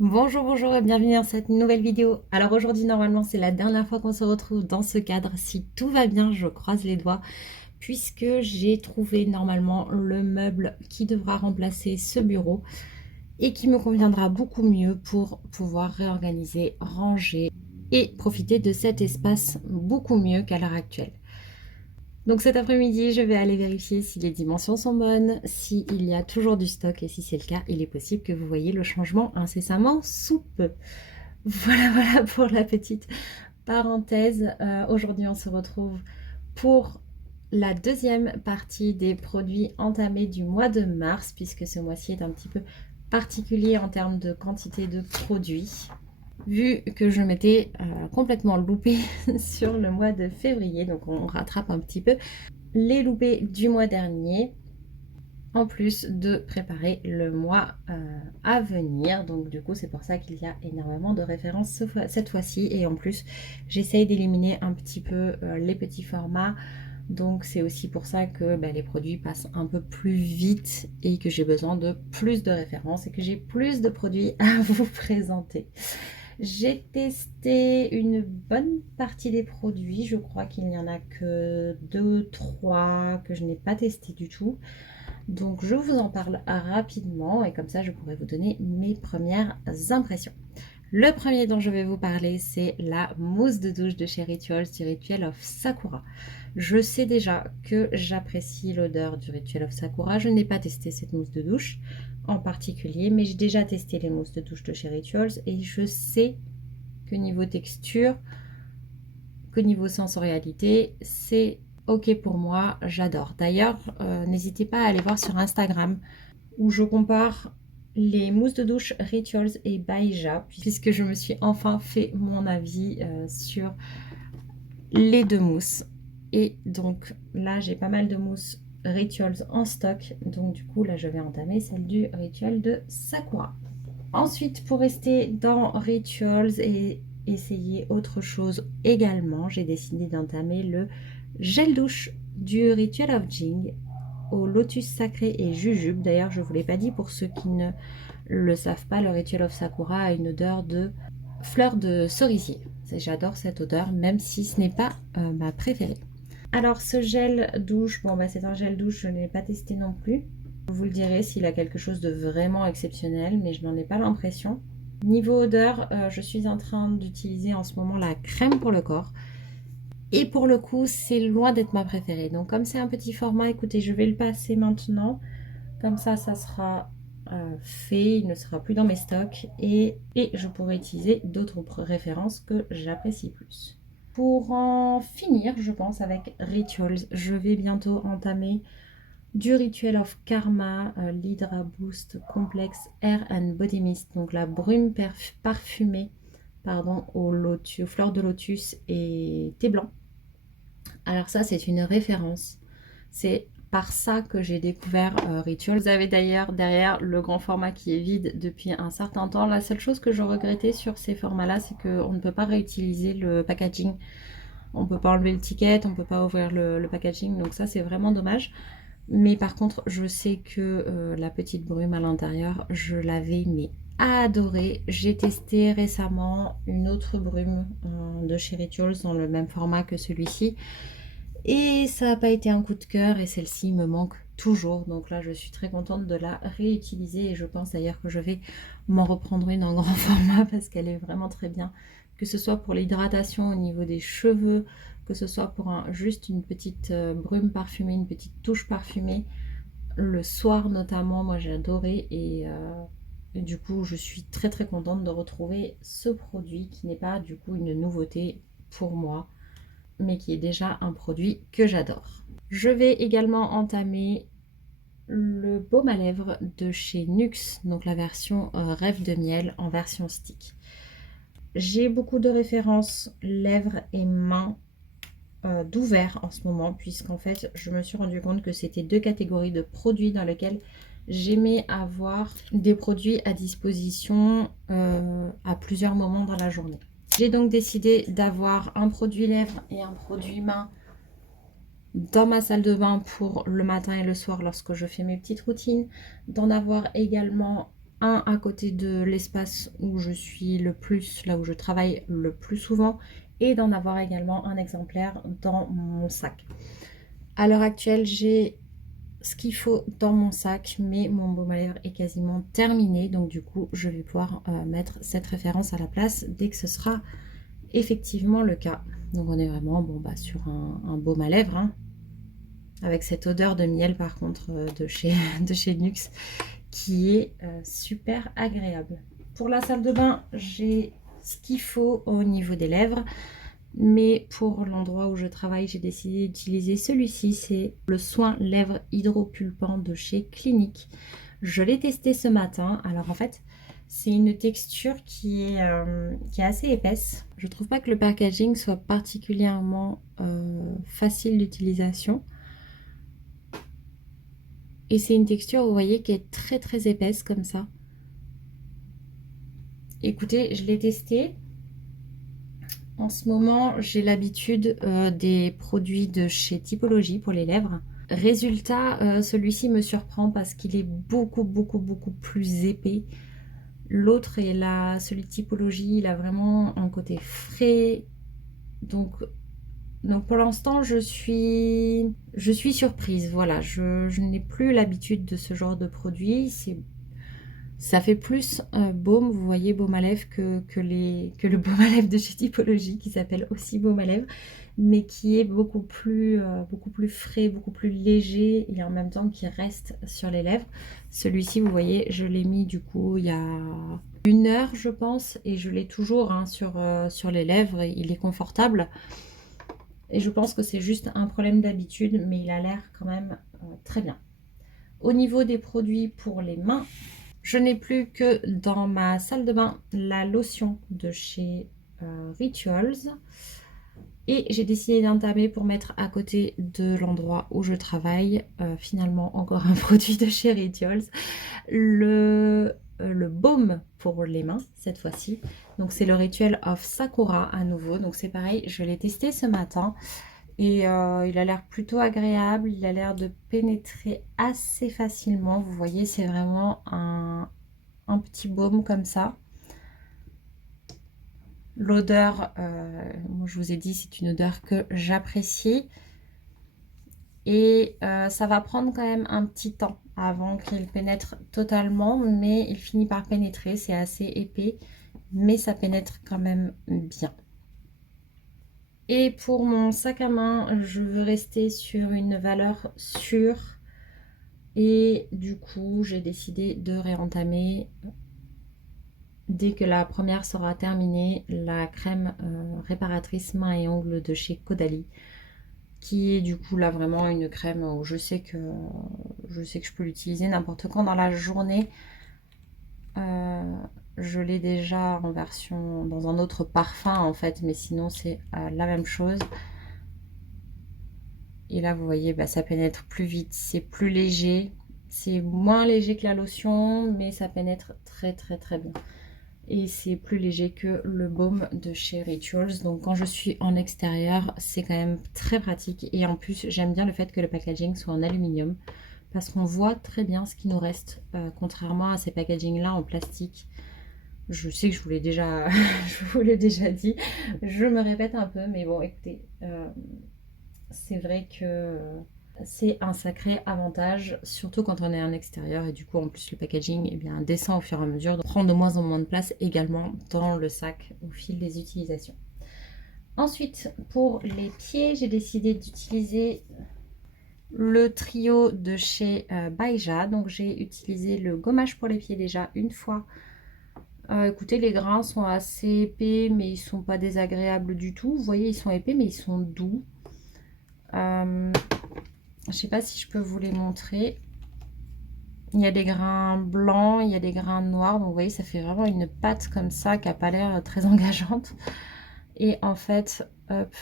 Bonjour, bonjour et bienvenue dans cette nouvelle vidéo. Alors aujourd'hui, normalement, c'est la dernière fois qu'on se retrouve dans ce cadre. Si tout va bien, je croise les doigts, puisque j'ai trouvé normalement le meuble qui devra remplacer ce bureau et qui me conviendra beaucoup mieux pour pouvoir réorganiser, ranger et profiter de cet espace beaucoup mieux qu'à l'heure actuelle. Donc cet après-midi, je vais aller vérifier si les dimensions sont bonnes, s'il y a toujours du stock et si c'est le cas, il est possible que vous voyez le changement incessamment sous peu. Voilà pour la petite parenthèse. Aujourd'hui, on se retrouve pour la deuxième partie des produits entamés du mois de mars, puisque ce mois-ci est un petit peu particulier en termes de quantité de produits, vu que je m'étais complètement loupée sur le mois de février. Donc on rattrape un petit peu les loupés du mois dernier, en plus de préparer le mois à venir. Donc du coup c'est pour ça qu'il y a énormément de références cette fois-ci, et en plus j'essaye d'éliminer un petit peu les petits formats. Donc c'est aussi pour ça que les produits passent un peu plus vite et que j'ai besoin de plus de références et que j'ai plus de produits à vous présenter. J'ai testé une bonne partie des produits. Je crois qu'il n'y en a que 2, 3 que je n'ai pas testé du tout. Donc je vous en parle rapidement et comme ça je pourrai vous donner mes premières impressions. Le premier dont je vais vous parler, c'est la mousse de douche de chez Rituals du Ritual of Sakura. Je sais déjà que j'apprécie l'odeur du Ritual of Sakura. Je n'ai pas testé cette mousse de douche en particulier, mais j'ai déjà testé les mousses de douche de chez Rituals et je sais que niveau texture, que niveau sensorialité, c'est ok pour moi, j'adore. D'ailleurs, n'hésitez pas à aller voir sur Instagram où je compare les mousses de douche Rituals et Baija, puisque je me suis enfin fait mon avis sur les deux mousses. Et donc là, j'ai pas mal de mousses Rituals en stock. Donc du coup, là, je vais entamer celle du Ritual de Sakura. Ensuite, pour rester dans Rituals et essayer autre chose également, j'ai décidé d'entamer le gel douche du Ritual of Jing au lotus sacré et jujube. D'ailleurs, je ne vous l'ai pas dit pour ceux qui ne le savent pas, le Ritual of Sakura a une odeur de fleur de cerisier. J'adore cette odeur, même si ce n'est pas ma préférée. Alors, ce gel douche, c'est un gel douche, je ne l'ai pas testé non plus. Je vous le dirai s'il a quelque chose de vraiment exceptionnel, mais je n'en ai pas l'impression. Niveau odeur, je suis en train d'utiliser en ce moment la crème pour le corps. Et pour le coup, c'est loin d'être ma préférée. Donc comme c'est un petit format, écoutez, je vais le passer maintenant. Comme ça sera fait, il ne sera plus dans mes stocks. Et je pourrai utiliser d'autres références que j'apprécie plus. Pour en finir, je pense, avec Rituals, je vais bientôt entamer du Ritual of Karma, l'Hydra Boost Complex Air and Body Mist. Donc la brume parfumée aux fleurs de lotus et thé blanc. Alors ça, c'est une référence. C'est par ça que j'ai découvert Ritual. Vous avez d'ailleurs derrière le grand format qui est vide depuis un certain temps. La seule chose que je regrettais sur ces formats-là, c'est qu'on ne peut pas réutiliser le packaging. On ne peut pas enlever le ticket, on ne peut pas ouvrir le packaging. Donc ça, c'est vraiment dommage. Mais par contre, je sais que la petite brume à l'intérieur, je l'avais mais adorée. J'ai testé récemment une autre brume de chez Rituals dans le même format que celui-ci. Et ça n'a pas été un coup de cœur et celle-ci me manque toujours. Donc là, je suis très contente de la réutiliser et je pense d'ailleurs que je vais m'en reprendre une en grand format parce qu'elle est vraiment très bien. Que ce soit pour l'hydratation au niveau des cheveux, que ce soit pour juste une petite brume parfumée, une petite touche parfumée. Le soir notamment, moi j'ai adoré et du coup je suis très très contente de retrouver ce produit qui n'est pas du coup une nouveauté pour moi, mais qui est déjà un produit que j'adore. Je vais également entamer le baume à lèvres de chez Nuxe, donc la version Rêve de miel en version stick. J'ai beaucoup de références lèvres et mains d'ouvert en ce moment, puisqu'en fait je me suis rendu compte que c'était deux catégories de produits dans lesquelles j'aimais avoir des produits à disposition à plusieurs moments dans la journée. J'ai donc décidé d'avoir un produit lèvres et un produit main dans ma salle de bain pour le matin et le soir lorsque je fais mes petites routines, d'en avoir également un à côté de l'espace où je suis le plus, là où je travaille le plus souvent, et d'en avoir également un exemplaire dans mon sac. À l'heure actuelle, j'ai ce qu'il faut dans mon sac, mais mon baume à lèvres est quasiment terminé, donc du coup je vais pouvoir mettre cette référence à la place dès que ce sera effectivement le cas. Donc on est vraiment sur un baume à lèvres, hein, avec cette odeur de miel par contre de chez NYX qui est super agréable. Pour la salle de bain, j'ai ce qu'il faut au niveau des lèvres. Mais pour l'endroit où je travaille, j'ai décidé d'utiliser celui-ci. C'est le soin lèvres hydropulpant de chez Clinique. Je l'ai testé ce matin. Alors en fait, c'est une texture qui est assez épaisse. Je trouve pas que le packaging soit particulièrement facile d'utilisation. Et c'est une texture, vous voyez, qui est très très épaisse comme ça. Écoutez, je l'ai testé. En ce moment, j'ai l'habitude des produits de chez Typologie pour les lèvres. Résultat, celui-ci me surprend parce qu'il est beaucoup plus épais. L'autre est là, celui de Typologie, il a vraiment un côté frais. Donc pour l'instant, je suis surprise. Voilà, je n'ai plus l'habitude de ce genre de produit. Ça fait plus baume, vous voyez, baume à lèvres que le baume à lèvres de chez Typologie, qui s'appelle aussi baume à lèvres, mais qui est beaucoup plus frais, beaucoup plus léger, et en même temps qui reste sur les lèvres. Celui-ci, vous voyez, je l'ai mis du coup il y a 1 heure, je pense, et je l'ai toujours hein, sur les lèvres. Il est confortable. Et je pense que c'est juste un problème d'habitude, mais il a l'air quand même très bien. Au niveau des produits pour les mains, je n'ai plus que dans ma salle de bain la lotion de chez Rituals. Et j'ai décidé d'entamer pour mettre à côté de l'endroit où je travaille, finalement encore un produit de chez Rituals, le baume pour les mains cette fois-ci. Donc c'est le Ritual of Sakura à nouveau. Donc c'est pareil, je l'ai testé ce matin. Et il a l'air plutôt agréable, il a l'air de pénétrer assez facilement. Vous voyez, c'est vraiment un petit baume comme ça. L'odeur, je vous ai dit, c'est une odeur que j'apprécie. Et ça va prendre quand même un petit temps avant qu'il pénètre totalement, mais il finit par pénétrer. C'est assez épais, mais ça pénètre quand même bien. Et pour mon sac à main, je veux rester sur une valeur sûre. Et du coup, j'ai décidé de réentamer, dès que la première sera terminée, la crème réparatrice mains et ongles de chez Caudalie. Qui est du coup là vraiment une crème où je sais que je peux l'utiliser n'importe quand dans la journée. Je l'ai déjà en version dans un autre parfum en fait, mais sinon c'est la même chose. Et là vous voyez, ça pénètre plus vite, c'est plus léger, c'est moins léger que la lotion, mais ça pénètre très bien. Et c'est plus léger que le baume de chez Rituals. Donc quand je suis en extérieur, c'est quand même très pratique. Et en plus, j'aime bien le fait que le packaging soit en aluminium, parce qu'on voit très bien ce qui nous reste, contrairement à ces packaging là en plastique. Je sais que je vous l'ai déjà, je vous l'ai déjà dit, je me répète un peu, mais bon, écoutez, c'est vrai que c'est un sacré avantage, surtout quand on est en extérieur, et du coup en plus le packaging descend au fur et à mesure, donc prend de moins en moins de place également dans le sac au fil des utilisations. Ensuite, pour les pieds, j'ai décidé d'utiliser le trio de chez Baija. Donc j'ai utilisé le gommage pour les pieds déjà une fois. Écoutez, les grains sont assez épais, mais ils sont pas désagréables du tout. Vous voyez, ils sont épais, mais ils sont doux. Je sais pas si je peux vous les montrer. Il y a des grains blancs, il y a des grains noirs. Donc vous voyez, ça fait vraiment une pâte comme ça qui n'a pas l'air très engageante. Et en fait, hop,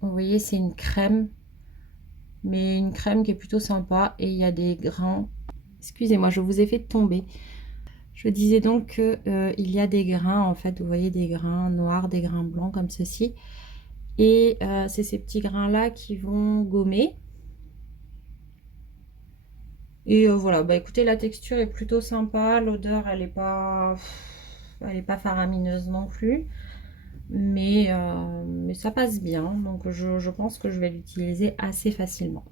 vous voyez, c'est une crème. Mais une crème qui est plutôt sympa. Et il y a des grains. Excusez-moi, je vous ai fait tomber. Je disais donc qu'il y a des grains, en fait, vous voyez, des grains noirs, des grains blancs comme ceci. Et c'est ces petits grains-là qui vont gommer. Et voilà, bah écoutez, la texture est plutôt sympa, l'odeur elle est pas faramineuse non plus, mais ça passe bien, donc je pense que je vais l'utiliser assez facilement.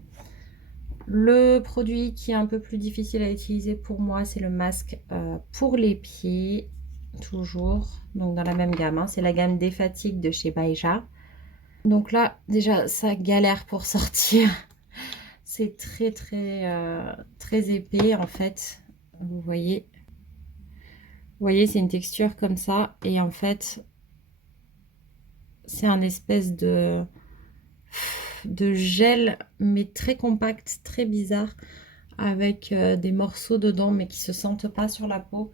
Le produit qui est un peu plus difficile à utiliser pour moi, c'est le masque pour les pieds, toujours, donc dans la même gamme, hein. C'est la gamme Défatigue de chez Baïja. Donc là, déjà, ça galère pour sortir. C'est très épais en fait. Vous voyez, c'est une texture comme ça. Et en fait, c'est un espèce de gel, mais très compact, très bizarre, avec des morceaux dedans, mais qui se sentent pas sur la peau.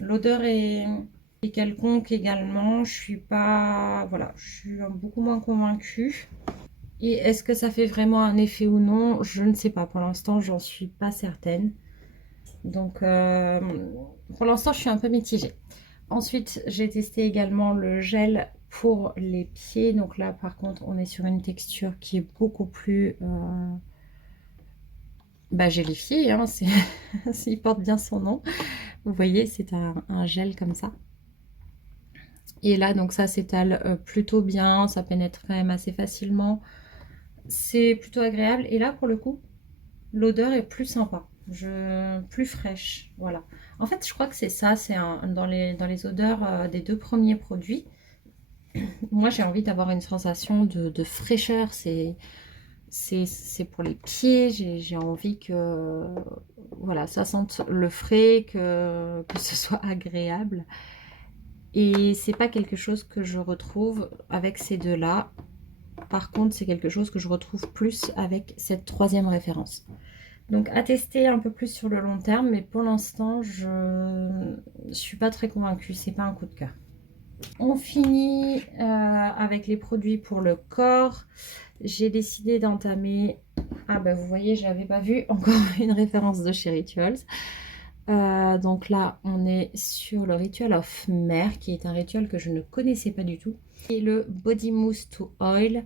L'odeur est quelconque également. Je suis pas, voilà, je suis beaucoup moins convaincue. Et est-ce que ça fait vraiment un effet ou non? Je ne sais pas. Pour l'instant, j'en suis pas certaine. Donc, pour l'instant, je suis un peu mitigée. Ensuite, j'ai testé également le gel pour les pieds. Donc là, par contre, on est sur une texture qui est beaucoup plus gélifiée, hein, il porte bien son nom. Vous voyez, c'est un gel comme ça. Et là, donc ça s'étale plutôt bien. Ça pénètre quand même assez facilement. C'est plutôt agréable. Et là, pour le coup, l'odeur est plus sympa, plus fraîche, voilà. En fait, je crois que c'est ça, dans les odeurs des deux premiers produits. Moi, j'ai envie d'avoir une sensation de fraîcheur. C'est pour les pieds. J'ai envie que voilà, ça sente le frais, que ce soit agréable. Et c'est pas quelque chose que je retrouve avec ces deux-là. Par contre, c'est quelque chose que je retrouve plus avec cette troisième référence. Donc à tester un peu plus sur le long terme, mais pour l'instant, je ne suis pas très convaincue. C'est pas un coup de cœur. On finit avec les produits pour le corps. J'ai décidé d'entamer. Ah bah vous voyez, j'avais pas vu encore une référence de chez Rituals. Donc là, on est sur le Ritual of Mer, qui est un rituel que je ne connaissais pas du tout. Et le Body Mousse to Oil,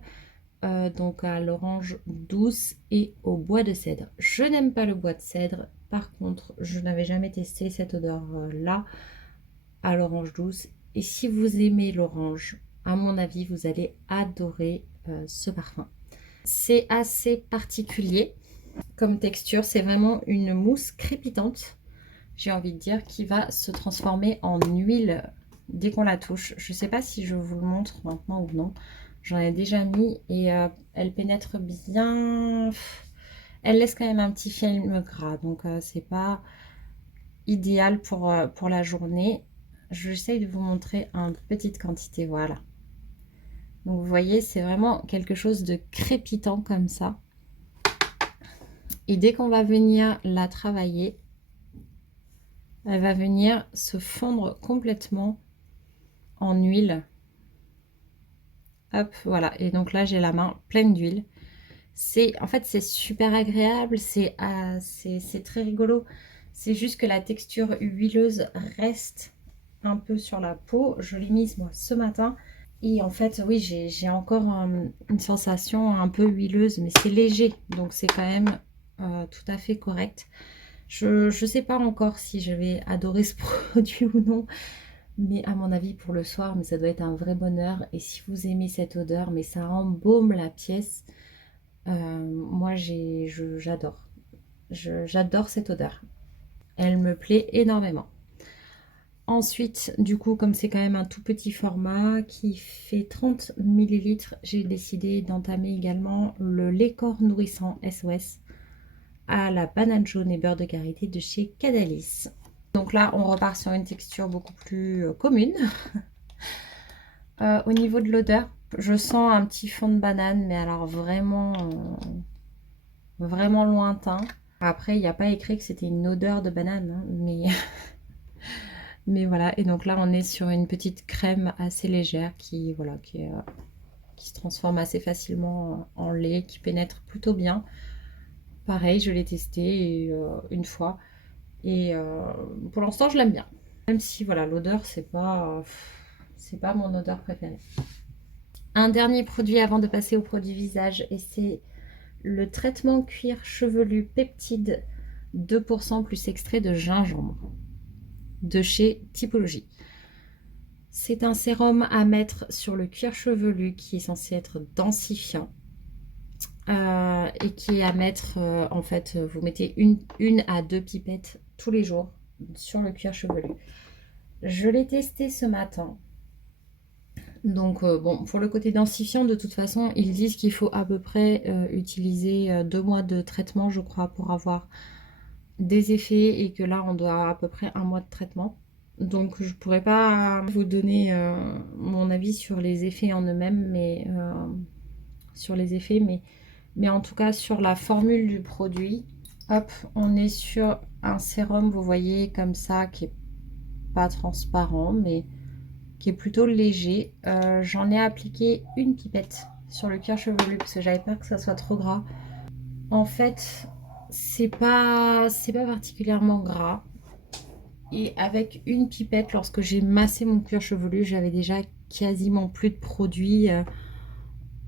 donc à l'orange douce et au bois de cèdre. Je n'aime pas le bois de cèdre. Par contre, je n'avais jamais testé cette odeur-là à l'orange douce. Et si vous aimez l'orange, à mon avis, vous allez adorer ce parfum. C'est assez particulier comme texture. C'est vraiment une mousse crépitante, j'ai envie de dire, qui va se transformer en huile dès qu'on la touche. Je ne sais pas si je vous le montre maintenant ou non. J'en ai déjà mis et elle pénètre bien. Elle laisse quand même un petit film gras, donc c'est pas idéal pour la journée. J'essaye de vous montrer en petite quantité, voilà. Donc vous voyez, c'est vraiment quelque chose de crépitant comme ça. Et dès qu'on va venir la travailler, elle va venir se fondre complètement en huile. Hop, voilà. Et donc là, j'ai la main pleine d'huile. En fait, c'est super agréable, c'est très rigolo. C'est juste que la texture huileuse reste un peu sur la peau. Je l'ai mise moi ce matin. Et en fait, oui, j'ai encore une sensation un peu huileuse, mais c'est léger. Donc c'est quand même tout à fait correct. Je ne sais pas encore si je vais adorer ce produit ou non. Mais à mon avis pour le soir, mais ça doit être un vrai bonheur. Et si vous aimez cette odeur, mais ça embaume la pièce. Moi j'adore. J'adore cette odeur. Elle me plaît énormément. Ensuite, du coup, comme c'est quand même un tout petit format qui fait 30 ml, j'ai décidé d'entamer également le lait corps nourrissant SOS à la banane jaune et beurre de karité de chez Cadalis. Donc là, on repart sur une texture beaucoup plus commune. Au niveau de l'odeur, je sens un petit fond de banane, mais alors vraiment lointain. Après, il n'y a pas écrit que c'était une odeur de banane, hein, mais voilà. Et donc là, on est sur une petite crème assez légère qui se transforme assez facilement en lait, qui pénètre plutôt bien. Pareil, je l'ai testé une fois et pour l'instant, je l'aime bien. Même si voilà, l'odeur, c'est pas mon odeur préférée. Un dernier produit avant de passer au produit visage, et c'est le traitement cuir chevelu peptide 2% plus extrait de gingembre de chez Typologie. C'est un sérum à mettre sur le cuir chevelu qui est censé être densifiant et qui est à mettre, en fait, vous mettez une à 2 pipettes tous les jours sur le cuir chevelu. Je l'ai testé ce matin. Donc bon, pour le côté densifiant, de toute façon, ils disent qu'il faut à peu près utiliser 2 mois de traitement, je crois, pour avoir des effets, et que là, on doit à peu près 1 mois de traitement. Donc je pourrais pas vous donner mon avis sur les effets en eux-mêmes, mais mais en tout cas sur la formule du produit. Hop, on est sur un sérum, vous voyez, comme ça, qui est pas transparent, mais qui est plutôt léger. J'en ai appliqué une pipette sur le cuir chevelu parce que j'avais peur que ça soit trop gras. En fait, c'est pas particulièrement gras. Et avec une pipette, lorsque j'ai massé mon cuir chevelu, j'avais déjà quasiment plus de produit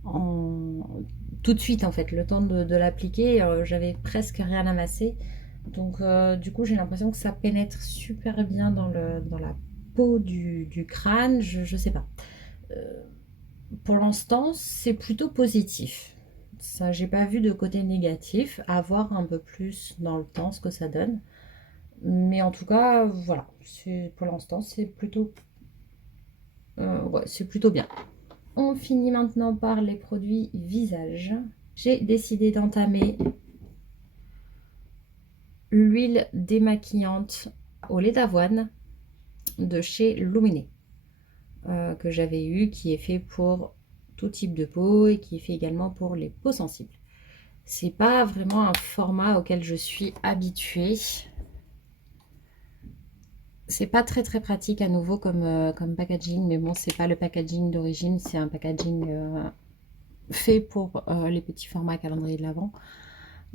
tout de suite, en fait. Le temps de l'appliquer, j'avais presque rien à masser. Donc du coup, j'ai l'impression que ça pénètre super bien dans la peau du crâne. Je sais pas. Pour l'instant, c'est plutôt positif. Ça, j'ai pas vu de côté négatif. À voir un peu plus dans le temps ce que ça donne. Mais en tout cas, voilà. Pour l'instant, c'est plutôt, ouais, c'est plutôt bien. On finit maintenant par les produits visage. J'ai décidé d'entamer l'huile démaquillante au lait d'avoine de chez Luminé, que j'avais eu, qui est fait pour tout type de peau et qui est fait également pour les peaux sensibles. C'est pas vraiment un format auquel je suis habituée. C'est pas très pratique à nouveau comme packaging, mais bon, c'est pas le packaging d'origine, c'est un packaging fait pour les petits formats calendrier de l'Avent.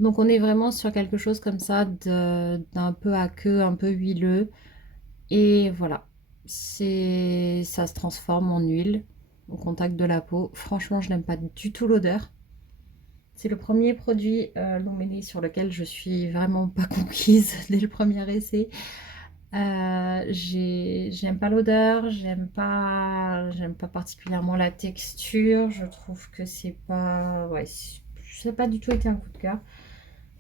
Donc on est vraiment sur quelque chose comme ça d'un peu aqueux, un peu huileux. Et voilà, ça se transforme en huile au contact de la peau. Franchement, je n'aime pas du tout l'odeur. C'est le premier produit Luminé sur lequel je suis vraiment pas conquise dès le premier essai. J'aime pas l'odeur, j'aime pas particulièrement la texture. Je trouve que c'est pas, ouais, ça n'a pas du tout été un coup de cœur.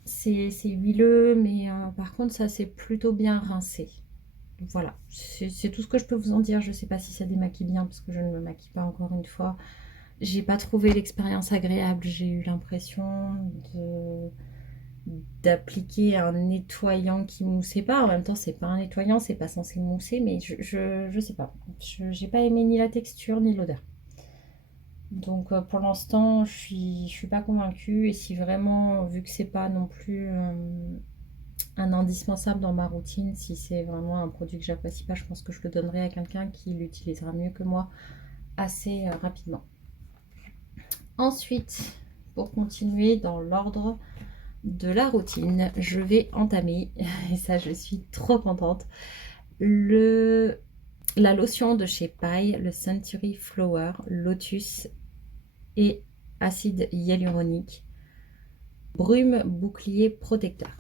C'est huileux, mais par contre ça c'est plutôt bien rincé. Voilà, c'est tout ce que je peux vous en dire. Je sais pas si ça démaquille bien parce que je ne me maquille pas, encore une fois. J'ai pas trouvé l'expérience agréable. J'ai eu l'impression d'appliquer un nettoyant qui moussait pas. En même temps, c'est pas un nettoyant, c'est pas censé mousser, mais je sais pas. J'ai pas aimé ni la texture ni l'odeur. Donc pour l'instant, je suis pas convaincue. Et si vraiment, vu que c'est pas non plus un indispensable dans ma routine, si c'est vraiment un produit que j'apprécie pas, je pense que je le donnerai à quelqu'un qui l'utilisera mieux que moi assez rapidement. Ensuite, pour continuer dans l'ordre de la routine, je vais entamer, et ça je suis trop contente, la lotion de chez Paille, le Century Flower Lotus et acide hyaluronique, brume bouclier protecteur.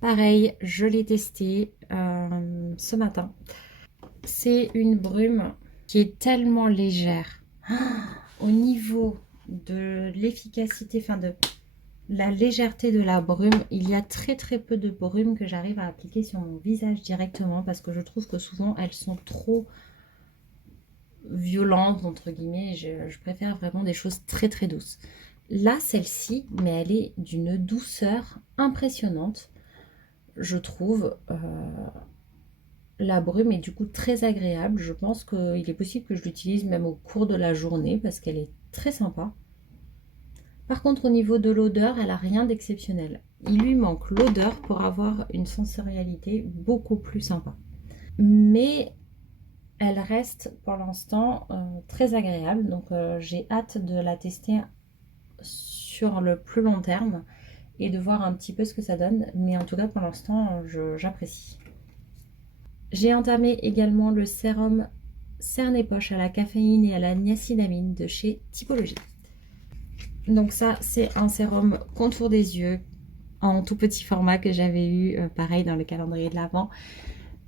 Pareil, je l'ai testé ce matin. C'est une brume qui est tellement légère au niveau de l'efficacité, enfin de la légèreté de la brume. Il y a très peu de brume que j'arrive à appliquer sur mon visage directement parce que je trouve que souvent elles sont trop violentes entre guillemets. Je préfère vraiment des choses très douces. Là, celle-ci, mais elle est d'une douceur impressionnante, je trouve. La brume est du coup très agréable. Je pense qu'il est possible que je l'utilise même au cours de la journée parce qu'elle est très sympa. Par contre, au niveau de l'odeur, elle n'a rien d'exceptionnel. Il lui manque l'odeur pour avoir une sensorialité beaucoup plus sympa. Mais elle reste pour l'instant très agréable. Donc j'ai hâte de la tester sur le plus long terme et de voir un petit peu ce que ça donne. Mais en tout cas, pour l'instant, j'apprécie. J'ai entamé également le sérum Cerne-et-Poche à la caféine et à la niacinamide de chez Typologie. Donc ça, c'est un sérum contour des yeux, en tout petit format que j'avais eu, pareil, dans le calendrier de l'Avent.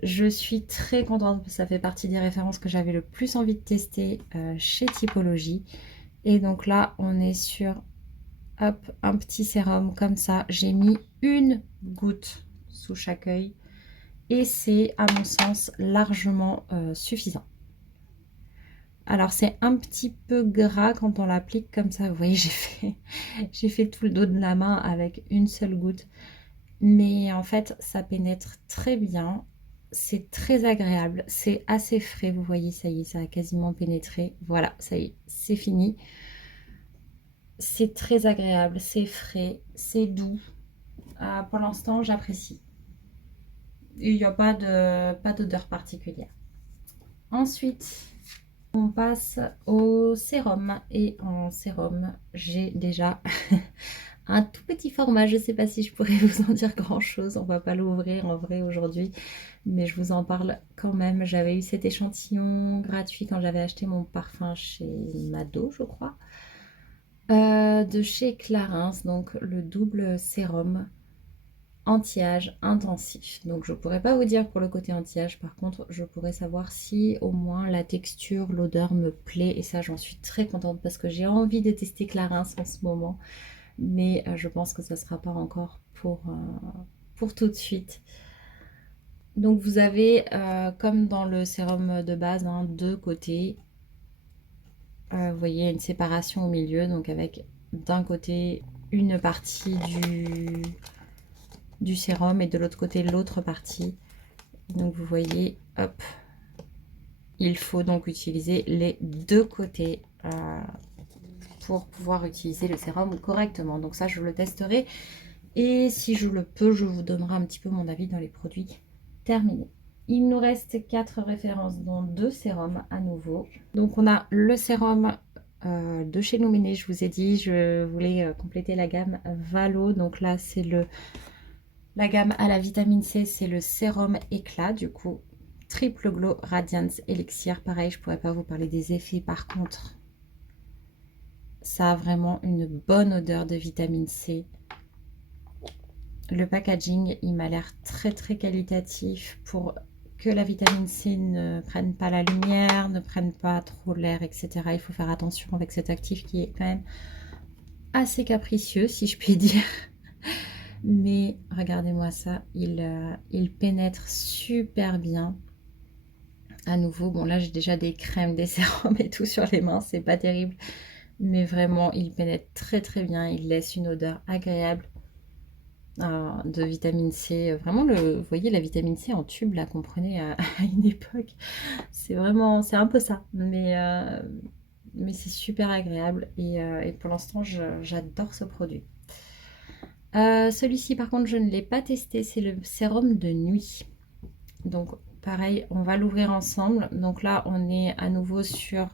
Je suis très contente, parce que ça fait partie des références que j'avais le plus envie de tester chez Typologie. Et donc là, on est sur, hop, un petit sérum comme ça. J'ai mis une goutte sous chaque œil et c'est, à mon sens, largement suffisant. Alors c'est un petit peu gras quand on l'applique comme ça. Vous voyez, j'ai fait tout le dos de la main avec une seule goutte. Mais en fait, ça pénètre très bien. C'est très agréable. C'est assez frais. Vous voyez, ça y est, ça a quasiment pénétré. Voilà, ça y est, c'est fini. C'est très agréable, c'est frais, c'est doux. Pour l'instant, j'apprécie. Il n'y a pas d'odeur particulière. Ensuite, on passe au sérum. Et en sérum, j'ai déjà un tout petit format. Je ne sais pas si je pourrais vous en dire grand-chose. On ne va pas l'ouvrir en vrai aujourd'hui. Mais je vous en parle quand même. J'avais eu cet échantillon gratuit quand j'avais acheté mon parfum chez Mado, je crois. De chez Clarins, donc le double sérum anti-âge intensif. Donc je pourrais pas vous dire pour le côté anti-âge, par contre je pourrais savoir si au moins la texture, l'odeur me plaît, et ça j'en suis très contente parce que j'ai envie de tester Clarins en ce moment, mais je pense que ça sera pas encore pour tout de suite. Donc vous avez comme dans le sérum de base, hein, deux côtés. Vous voyez une séparation au milieu, donc avec d'un côté une partie du sérum et de l'autre côté l'autre partie. Donc vous voyez, hop, il faut donc utiliser les deux côtés pour pouvoir utiliser le sérum correctement. Donc ça, je le testerai. Et si je le peux, je vous donnerai un petit peu mon avis dans les produits terminés. Il nous reste 4 références, dont 2 sérums à nouveau. Donc on a le sérum de chez Luminé, je vous ai dit, je voulais compléter la gamme Valo. Donc là, c'est la gamme à la vitamine C, c'est le sérum éclat, du coup, triple glow radiance élixir. Pareil, je pourrais pas vous parler des effets, par contre, ça a vraiment une bonne odeur de vitamine C. Le packaging, il m'a l'air très très qualitatif pour que la vitamine C ne prenne pas la lumière, ne prenne pas trop l'air, etc. Il faut faire attention avec cet actif qui est quand même assez capricieux, si je puis dire. Mais regardez-moi ça, il pénètre super bien. À nouveau, bon là j'ai déjà des crèmes, des sérums et tout sur les mains, c'est pas terrible. Mais vraiment, il pénètre très très bien, il laisse une odeur agréable. De vitamine C, vraiment vous voyez la vitamine C en tube là qu'on prenait à une époque, c'est un peu ça, mais c'est super agréable et pour l'instant j'adore ce produit. Celui-ci par contre je ne l'ai pas testé, c'est le sérum de nuit. Donc pareil, on va l'ouvrir ensemble. Donc là on est à nouveau sur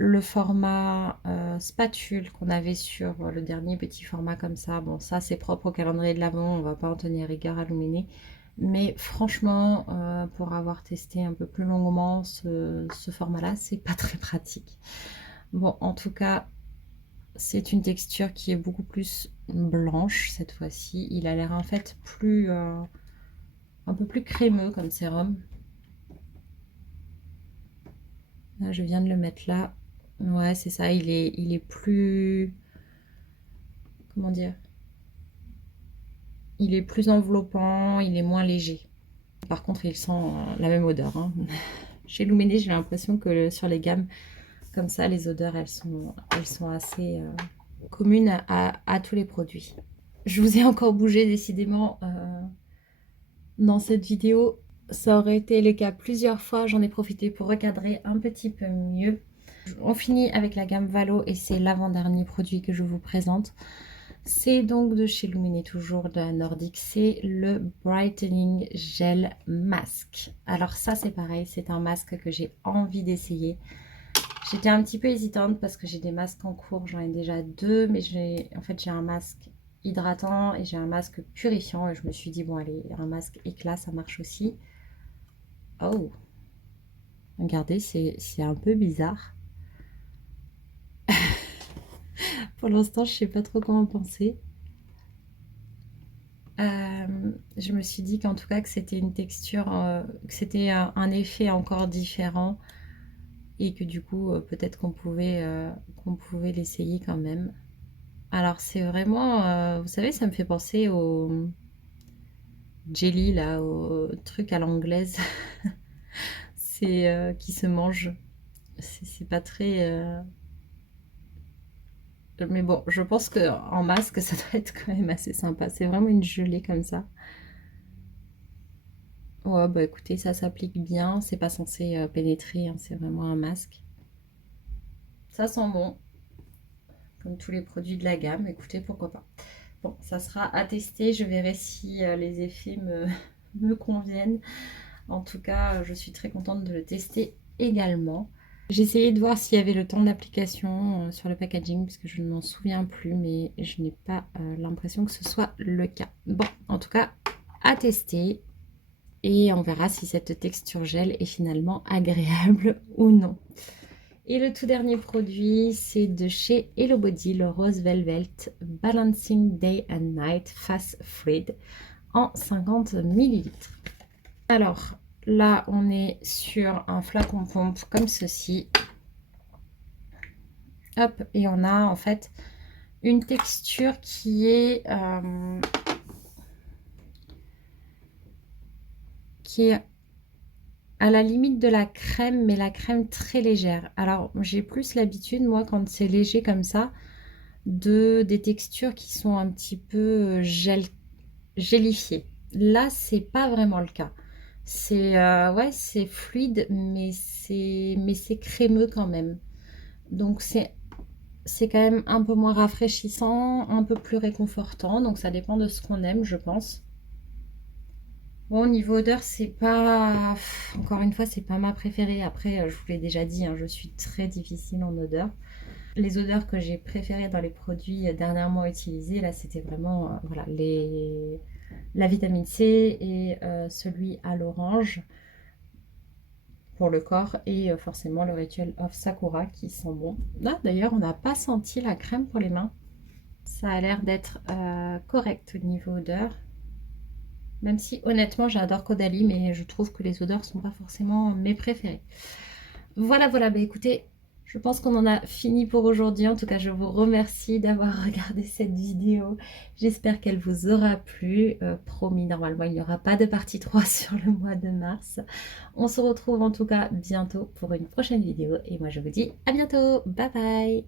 le format spatule qu'on avait sur le dernier petit format comme ça. Bon, ça c'est propre au calendrier de l'Avent, on va pas en tenir rigueur à Luminé. Mais franchement, pour avoir testé un peu plus longuement ce format-là, c'est pas très pratique. Bon, en tout cas, c'est une texture qui est beaucoup plus blanche cette fois-ci. Il a l'air en fait un peu plus crémeux comme sérum. Là, je viens de le mettre là. Ouais, c'est ça, il est plus... Comment dire? Il est plus enveloppant, il est moins léger. Par contre, il sent la même odeur, hein. Chez Luminé, j'ai l'impression que sur les gammes comme ça, les odeurs, elles sont assez communes à tous les produits. Je vous ai encore bougé décidément dans cette vidéo. Ça aurait été le cas plusieurs fois. J'en ai profité pour recadrer un petit peu mieux. On finit avec la gamme Valo et c'est l'avant-dernier produit que je vous présente. C'est donc de chez Luminé, toujours de la Nordique, c'est le Brightening Gel Mask. Alors ça c'est pareil, c'est un masque que j'ai envie d'essayer. J'étais un petit peu hésitante parce que j'ai des masques en cours, j'en ai déjà 2, mais j'ai un masque hydratant et j'ai un masque purifiant et je me suis dit bon allez, un masque éclat ça marche aussi. Oh, regardez, c'est un peu bizarre. Pour l'instant, je sais pas trop quoi en penser. Je me suis dit qu'en tout cas que c'était une texture, que c'était un effet encore différent et que du coup peut-être qu'on pouvait l'essayer quand même. Alors c'est vraiment, vous savez, ça me fait penser au jelly là, au truc à l'anglaise, c'est qui se mange. C'est pas très, mais bon, je pense que en masque ça doit être quand même assez sympa. C'est vraiment une gelée comme ça. Ouais, bah écoutez, ça s'applique bien. C'est pas censé pénétrer, hein, c'est vraiment un masque. Ça sent bon, comme tous les produits de la gamme. Écoutez, pourquoi pas. Bon, ça sera à tester. Je verrai si les effets me conviennent. En tout cas, je suis très contente de le tester également. J'ai essayé de voir s'il y avait le temps d'application sur le packaging, parce que je ne m'en souviens plus, mais je n'ai pas l'impression que ce soit le cas. Bon, en tout cas, à tester. Et on verra si cette texture gel est finalement agréable ou non. Et le tout dernier produit, c'est de chez Hello Body, le Rose Velvet Balancing Day and Night Fast Fluid en 50 ml. Alors là, on est sur un flacon pompe comme ceci. Hop, et on a en fait une texture qui est à la limite de la crème, mais la crème très légère. Alors, j'ai plus l'habitude, moi, quand c'est léger comme ça, des textures qui sont un petit peu gélifiées. Là, c'est pas vraiment le cas. C'est ouais, c'est fluide, mais c'est crémeux quand même. Donc, c'est quand même un peu moins rafraîchissant, un peu plus réconfortant. Donc, ça dépend de ce qu'on aime, je pense. Bon, au niveau odeur, c'est pas... Encore une fois, c'est pas ma préférée. Après, je vous l'ai déjà dit, hein, je suis très difficile en odeur. Les odeurs que j'ai préférées dans les produits dernièrement utilisés, là, c'était vraiment voilà, la vitamine C et celui à l'orange pour le corps et forcément le Ritual of Sakura qui sent bon. Là, d'ailleurs, on n'a pas senti la crème pour les mains. Ça a l'air d'être correct au niveau odeur. Même si honnêtement j'adore Caudalie, mais je trouve que les odeurs sont pas forcément mes préférées. Voilà, voilà, bah écoutez, je pense qu'on en a fini pour aujourd'hui. En tout cas, je vous remercie d'avoir regardé cette vidéo. J'espère qu'elle vous aura plu. Promis, normalement, il n'y aura pas de partie 3 sur le mois de mars. On se retrouve en tout cas bientôt pour une prochaine vidéo. Et moi, je vous dis à bientôt. Bye bye.